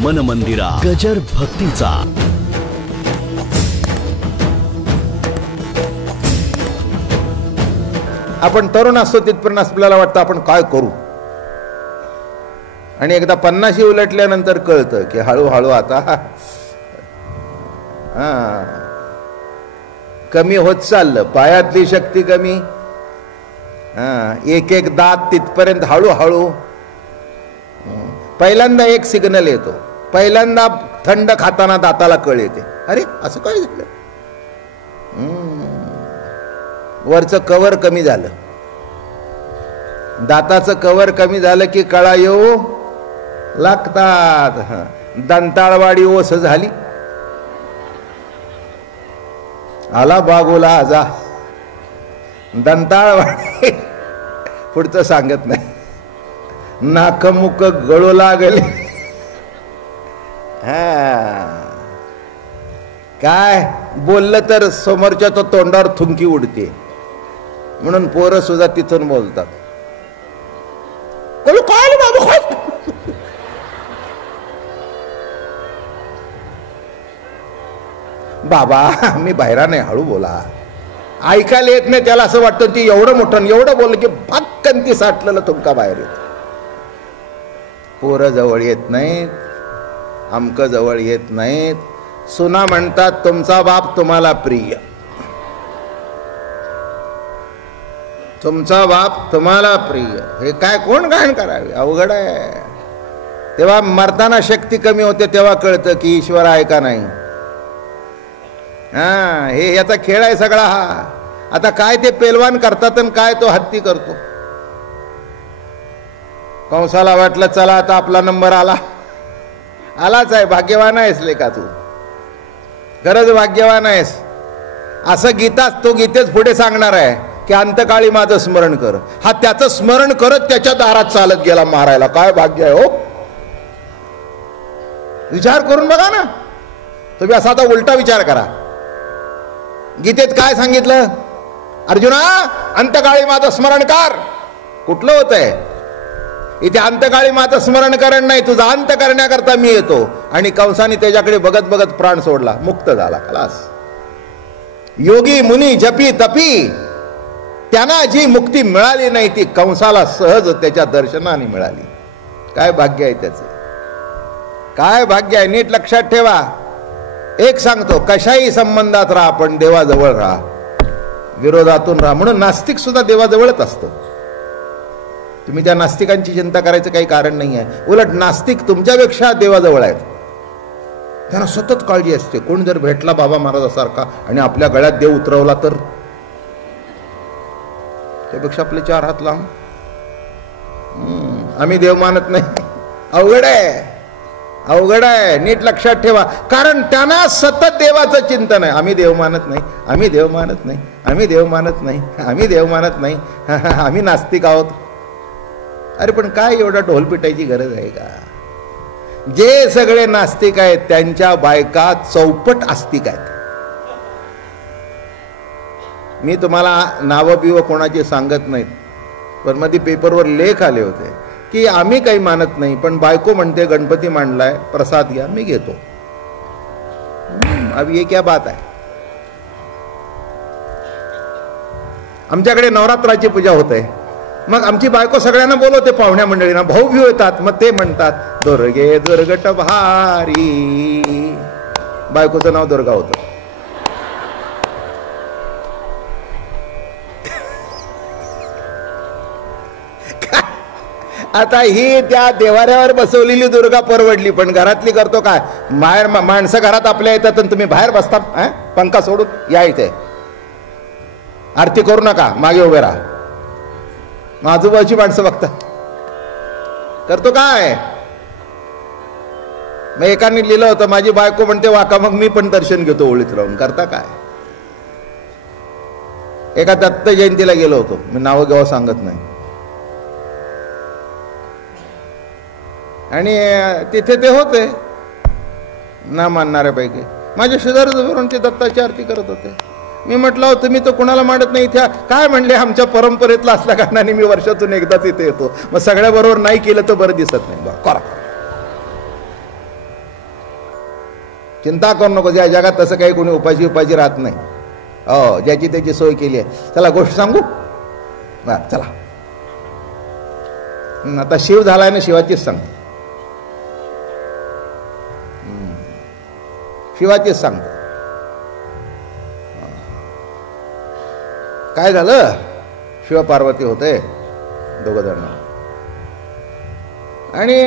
मन मंदिरा गजर भक्तीचा. आपण तरुण असतो तिथपर्यंत आपल्याला वाटतं आपण काय करू, आणि एकदा 50 उलटल्यानंतर कळतं की हळूहळू आता कमी होत चाललं, पायातली शक्ती कमी, एक एक दात तिथपर्यंत हळूहळू. पहिल्यांदा एक सिग्नल येतो, पहिल्यांदा थंड खाताना दाताला कळ येते, अरे असं काय झालं, वरचं कवर कमी झालं, दाताचं कवर कमी झालं की कळा येऊ लागतात. दंताळवाडी ओस झाली, आला बागोला आजा दंताळवाडी. पुढचं सांगत नाही. नाकमुक गळू लागले, काय बोललं तर समोरच्या तो तोंडावर थुंकी उडते, म्हणून पोरं सुद्धा तिथून बोलतात. बाबा मी बाहेरा नाही, हळू बोला, ऐकायला येत नाही त्याला. असं वाटतं ती एवढं मोठं एवढं बोललं की भक्कन ती साठलेलं तुमका बाहेर येत. पोरं जवळ येत नाहीत, आमक जवळ येत नाहीत. सुना म्हणतात तुमचा बाप तुम्हाला प्रिय, तुमचा बाप तुम्हाला प्रिय. हे काय कोण गायन करावे, अवघड आहे. तेव्हा मरताना शक्ती कमी होते, तेव्हा कळतं की ईश्वर आहे का नाही. हे याचा खेळ आहे सगळा हा. आता काय ते पेलवान करतात आणि काय तो हत्ती करतो. कंसाला वाटलं चला आता आपला नंबर आलाच आहे. भाग्यवान आहेस लेका तू, खरंच भाग्यवान आहेस. असं तो गीतेच पुढे सांगणार आहे की अंतकाळी माझं स्मरण कर. हा त्याचं स्मरण करत त्याच्या दारात चालत गेला मारायला. काय भाग्य आहे हो. विचार करून बघा ना तुम्ही. असा आता उलटा विचार करा. गीतेत काय सांगितलं, अर्जुना अंतकाळी माझं स्मरण कर. कुठलं होत आहे इथे, अंतकाळी माझं स्मरण करण नाही, तुझा अंत करण्याकरता मी येतो. आणि कंसाने त्याच्याकडे बघत बघत प्राण सोडला, मुक्त झाला, खलास. योगी मुनी जपी तपी त्यांना जी मुक्ती मिळाली नाही ती कंसाला सहज त्याच्या दर्शनाने मिळाली. काय भाग्य आहे त्याचे, काय भाग्य आहे. नीट लक्षात ठेवा. एक सांगतो, कशाही संबंधात राहा पण देवाजवळ राहा, विरोधातून राहा. म्हणून नास्तिक सुद्धा देवाजवळच असतो. तुम्ही त्या नास्तिकांची चिंता करायचं काही कारण नाही आहे. उलट नास्तिक तुमच्यापेक्षा देवाजवळ आहेत. त्यांना सतत काळजी असते, कोण जर भेटला बाबा महाराजासारखा आणि आपल्या गळ्यात देव उतरवला तर, त्यापेक्षा आपले 4 हात लांब. आम्ही देव मानत नाही. अवघड आहे, अवघड आहे. नीट लक्षात ठेवा. कारण त्यांना सतत देवाचं चिंतन आहे. आम्ही देव मानत नाही, आम्ही देव मानत नाही, आम्ही देव मानत नाही, आम्ही देव मानत नाही, आम्ही नास्तिक आहोत. अरे पण काय एवढा ढोल पिटायची गरज आहे का. जे सगळे नास्तिक आहेत त्यांच्या बायका चौपट आस्तिक आहेत. मी तुम्हाला नावं बिवं कोणाची सांगत नाहीत, पण मध्ये पेपरवर लेख आले होते की आम्ही काही मानत नाही पण बायको म्हणते गणपती मांडलाय, प्रसाद घ्या, मी घेतो. अब ये क्या बात आहे. आमच्याकडे नवरात्राची पूजा होते, मग आमची बायको सगळ्यांना बोलवते, पाहुण्या मंडळींना, भाऊ भी येतात. मग ते म्हणतात दुर्गे दुर्गट भारी. बायकोचं नाव दुर्गा होतं. आता ही त्या देवाऱ्यावर बसवलेली दुर्गा परवडली, पण घरातली करतो काय. बाहेर माणसं घरात आपल्या येतात आणि तुम्ही बाहेर बसता पंखा सोडून. या इथे आरती करू नका, मागे उभे राहा. आजूबाजूची माणसं बघता करतो काय. मग एकाने लिहिलं होतं, माझी बायको म्हणते वाका, मग मी पण दर्शन घेतो ओळीत राहून. करता काय. एका दत्त जयंतीला गेलो होतो, मी नावं घेवा सांगत नाही, आणि तिथे ते होते ना मानणाऱ्यापैकी. माझ्या शेजारी ते दत्ताची आरती करत होते. मी म्हटलं तुम्ही तर कुणाला मानत नाही. त्या काय म्हणले, आमच्या परंपरेतला असल्या कारणाने मी वर्षातून एकदाच इथे येतो. मग सगळ्या बरोबर नाही केलं तर बरं दिसत नाही. बा करा. चिंता करू नको, या जगात तसं काही कोणी उपाशी राहत नाही. हो, ज्याची त्याची सोय केली आहे. चला गोष्ट सांगू. चला आता शिव झालाय ना, शिवाचीच सांगतो. शिवाचीच सांगतो. काय झालं, शिव पार्वती होते दोघं जण, आणि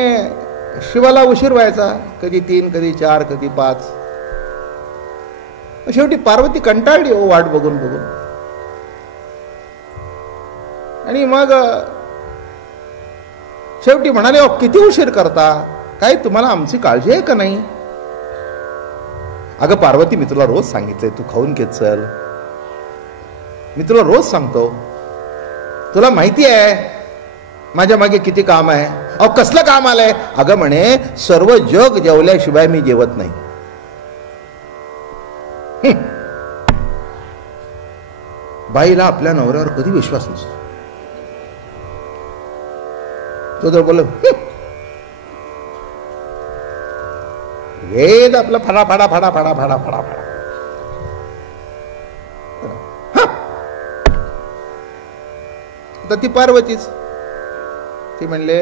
शिवाला उशीर व्हायचा, कधी 3, कधी 4, कधी 5. शेवटी पार्वती कंटाळली हो वाट बघून बघून, आणि मग शेवटी म्हणाले, अहो किती उशीर करता, काय तुम्हाला आमची काळजी आहे का नाही? अगं पार्वती, मी तुला रोज सांगितलंय तू खाऊन घेत चल, मी तुला रोज सांगतो, तुला माहिती आहे माझ्या मागे किती काम आहे. अहो कसलं काम आलंय? अगं म्हणे, सर्व जग जेवल्याशिवाय मी जेवत नाही. बाईला आपल्या नवऱ्यावर कधी विश्वास नसतो. तो जर बोल वेद आपला फडा फडा फडा फडा फडा फडा फडा, तर ती पार्वतीच. ती म्हणले,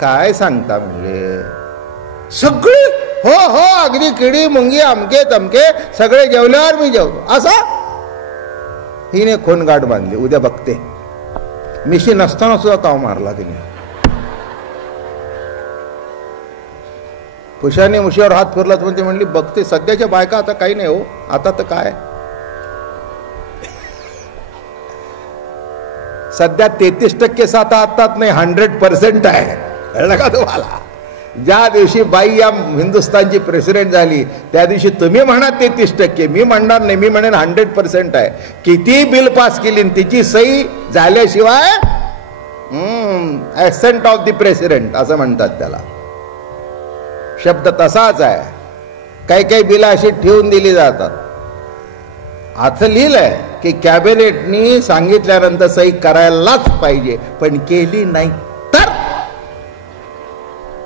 काय सांगता? म्हणले सगळे हो हो, अगदी किडी मुंगी अमके तमके सगळे जेवल्यावर मी जेवतो. असा हिने खोनगाठ बांधली. उद्या बघते. मिशी नसताना सुद्धा काव मारला तिने. पुषाने मुशीवर हात फिरला पण ती म्हणली, बघते सध्याच्या बायका आता काही नाही हो, आता तर काय सध्या 33% साथ आतात नाही, 100% आहे. कळलं का तुम्हाला? ज्या दिवशी बाई या हिंदुस्थानची प्रेसिडेंट झाली त्या दिवशी तुम्ही म्हणा 33%, मी म्हणणार नाही, मी म्हणेन 100% आहे. किती बिल पास केली तिची सही झाल्याशिवाय ॲसेंट ऑफ द प्रेसिडेंट असं म्हणतात त्याला. शब्द तसाच आहे. काही काही बिलं अशी ठेवून दिली जातात. आता लिहिलंय की कॅबिनेटनी सांगितल्यानंतर सही करायलाच पाहिजे, पण केली नाही तर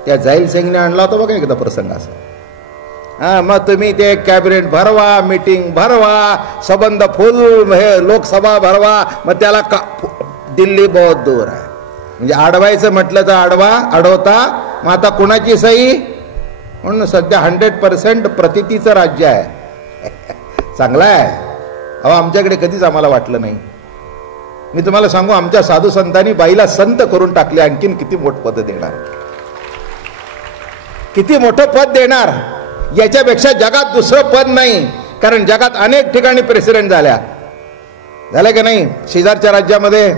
त्या जाईल सिंगने आणला होता बघा एकदा प्रसंग असा. मग तुम्ही ते कॅबिनेट भरवा, मीटिंग भरवा, संबंध फुल हे लोकसभा भरवा, मग त्याला दिल्ली बहुत दूर आहे. म्हणजे अडवायचं म्हटलं तर अडवता. मग आता कुणाची सही? म्हणून सध्या 100% प्रतितीचं राज्य आहे. चांगलं आहे. अहो आमच्याकडे कधीच आम्हाला वाटलं नाही. मी तुम्हाला सांगू, आमच्या साधू संतांनी बाईला संत करून टाकले. आणखीन किती मोठं पद देणार, किती मोठं पद देणार, याच्यापेक्षा जगात दुसरं पद नाही. कारण जगात अनेक ठिकाणी प्रेसिडेंट झाल्या का नाही? शेजारच्या राज्यामध्ये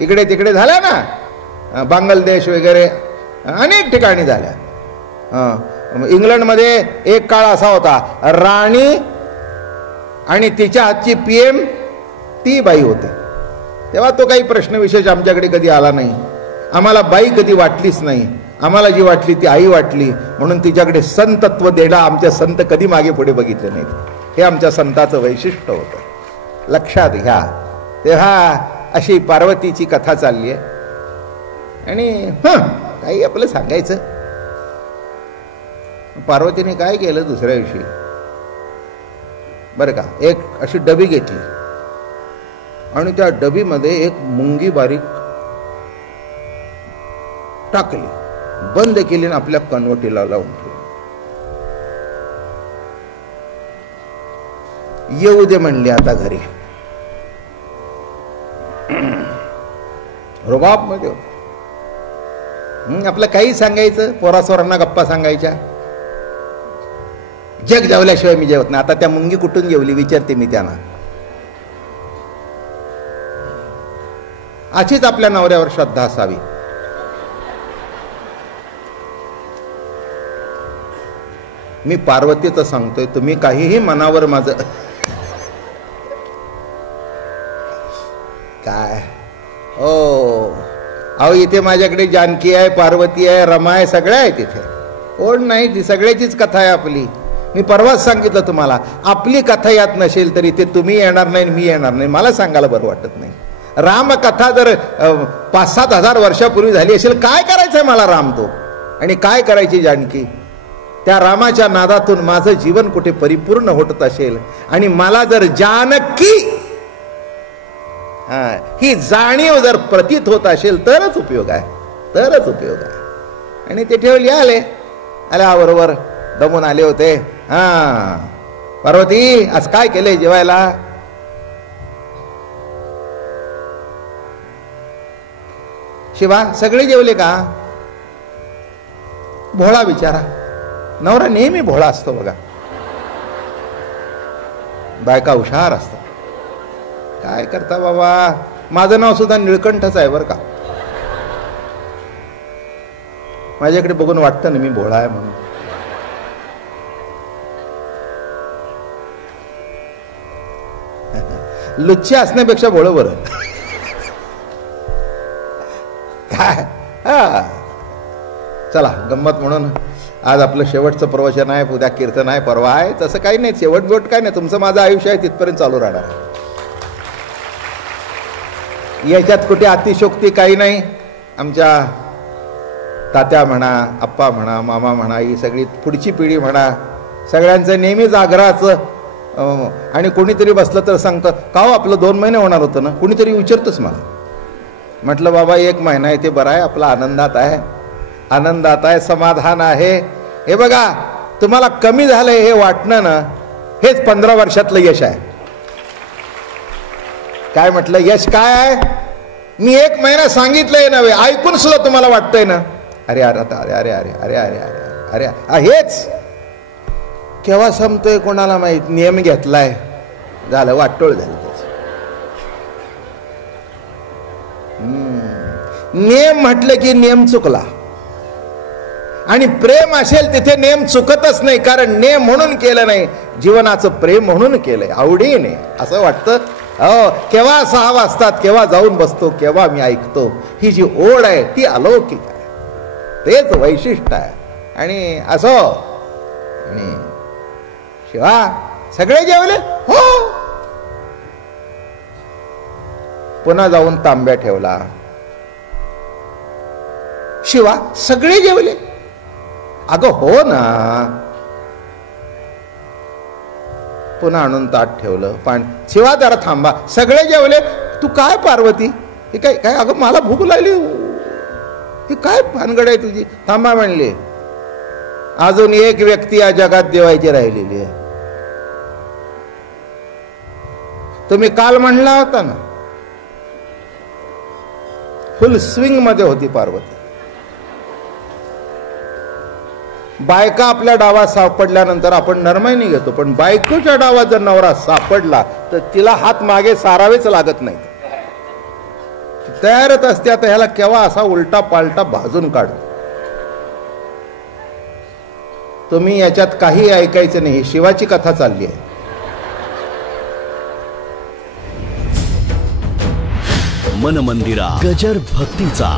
इकडे तिकडे झाल्या ना, बांगलादेश वगैरे अनेक ठिकाणी झाल्या. इंग्लंडमध्ये एक काळ असा होता, राणी आणि तिच्या हातची PM ती बाई होते. तेव्हा तो काही प्रश्न विशेष आमच्याकडे कधी आला नाही. आम्हाला बाई कधी वाटलीच नाही. आम्हाला जी वाटली ती आई वाटली. म्हणून तिच्याकडे संतत्व देणं आमच्या संत कधी मागे पुढे बघितले नाहीत. हे आमच्या संताचं वैशिष्ट्य होतं. लक्षात घ्या. तेव्हा अशी पार्वतीची कथा चालली आहे. आणि काही आपलं सांगायचं. पार्वतीने काय केलं दुसऱ्या दिवशी बरं का, एक अशी डबी घेतली आणि त्या डबीमध्ये एक मुंगी बारीक टाकली, बंद केली आणि आपल्या कनवटीला लावून ठेवली. येऊ दे म्हणली आता घरी. रुबाब मध्ये आपलं काही सांगायचं, पोरासोरांना गप्पा सांगायच्या. जग जेवल्याशिवाय मी जेवत नाही. आता त्या मुंगी कुठून जेवली विचारते मी त्यांना. अशीच आपल्या नवऱ्यावर श्रद्धा असावी. मी पार्वतीचं सांगतोय, तुम्ही काहीही मनावर माझं काय अहो इथे माझ्याकडे जानकी आहे, पार्वती आहे, रमा आहे, सगळ्या आहे तिथे. कोण नाही, ती सगळ्याचीच कथा आहे आपली. मी परवाच सांगितलं तुम्हाला, आपली कथा यात नसेल तरी ते तुम्ही येणार नाही मी येणार नाही. मला सांगायला बरं वाटत नाही. रामकथा जर 5-7 हजार वर्षापूर्वी झाली असेल, काय करायचंय मला राम तो, आणि काय करायची जानकी? त्या रामाच्या नादातून माझं जीवन कुठे परिपूर्ण होत असेल आणि मला जर जानकी ही जाणीव जर प्रतीत होत असेल तरच उपयोग आहे, तरच उपयोग आहे. आणि ते ठेवले आल्याबरोबर दमून आले होते. पार्वती आज काय केले जेवायला? शिवा सगळे जेवले का? भोळा बिचारा नवरा नेहमी भोळा असतो बघा, बायका हुशार असतात. काय करता बाबा, माझं नाव सुद्धा निळकंठच आहे बरं का. माझ्याकडे बघून वाटतं ना मी भोळा आहे म्हणून. लुच्चे असण्यापेक्षा भोळं बरं. काय चला गंमत म्हणून आज आपलं शेवटचं प्रवचन आहे, उद्या कीर्तन आहे, परवा आहे, तसं काही नाही. शेवट बोट काय नाही, तुमचं माझं आयुष्य आहे तिथपर्यंत चालू राहणार. याच्यात कुठे अतिशोक्ती काही नाही. आमच्या तात्या म्हणा, आप्पा म्हणा, मामा म्हणा, ही सगळी पुढची पिढी म्हणा, सगळ्यांचं नेहमीच आग्रहाचं. आणि कोणीतरी बसलं तर सांगतं का हो आपलं 2 महिने होणार होतं ना, कोणीतरी विचारतंच मला. म्हटलं बाबा 1 महिना आहे ते बरं आहे, आपला आनंदात आहे, आनंदात आहे, समाधान आहे. हे बघा तुम्हाला कमी झालंय हे वाटणं ना, हेच 15 वर्षातलं यश आहे. काय म्हटलं यश काय आहे? मी 1 महिना सांगितलंय नव्हे, ऐकून सुद्धा तुम्हाला वाटतंय ना अरे अरे अरे अरे अरे अरे अरे अरे हेच केव्हा संपतोय कोणाला माहित. नियम घेतलाय झालं, वाटोळ झालं. नियम म्हटलं की नियम चुकला. आणि प्रेम असेल तिथे नियम चुकतच नाही, कारण नियम म्हणून केलं नाही, जीवनाचं प्रेम म्हणून केलंय, आवडीने. असं वाटतं केव्हा 6 वाजतात, केव्हा जाऊन बसतो, केव्हा मी ऐकतो. ही जी ओढ आहे ती अलौकिक आहे, तेच वैशिष्ट्य आहे. आणि असो. आणि शिवा सगळे जेवले? हो. पुन्हा जाऊन तांब्या ठेवला. शिवा सगळे जेवले? अगं हो ना. पुन्हा आणून ताट ठेवलं, पाणी. शिवा जरा थांबा, सगळे जेवले? तू काय पार्वती, हे काय काय? अगं मला भूक लागली, ही काय भानगड आहे तुझी? थांबा म्हणले, अजून एक व्यक्ती या जगात जेवायची राहिलेली आहे. तुम्ही काल म्हणला होता ना. फुल स्विंग मध्ये होती पार्वती. बायका आपल्या डावात सापडल्यानंतर आपण नरमाईने घेतो, पण बायकोच्या डावात जर नवरा सापडला तर तिला हात मागे सारावेच लागत नाही, तयारच असते. आता ह्याला केव्हा असा उलटा पालटा भाजून काढू. तुम्ही याच्यात काही ऐकायचं नाही, शिवाची कथा चालली आहे. मन मंदिरा गजर भक्तीचा.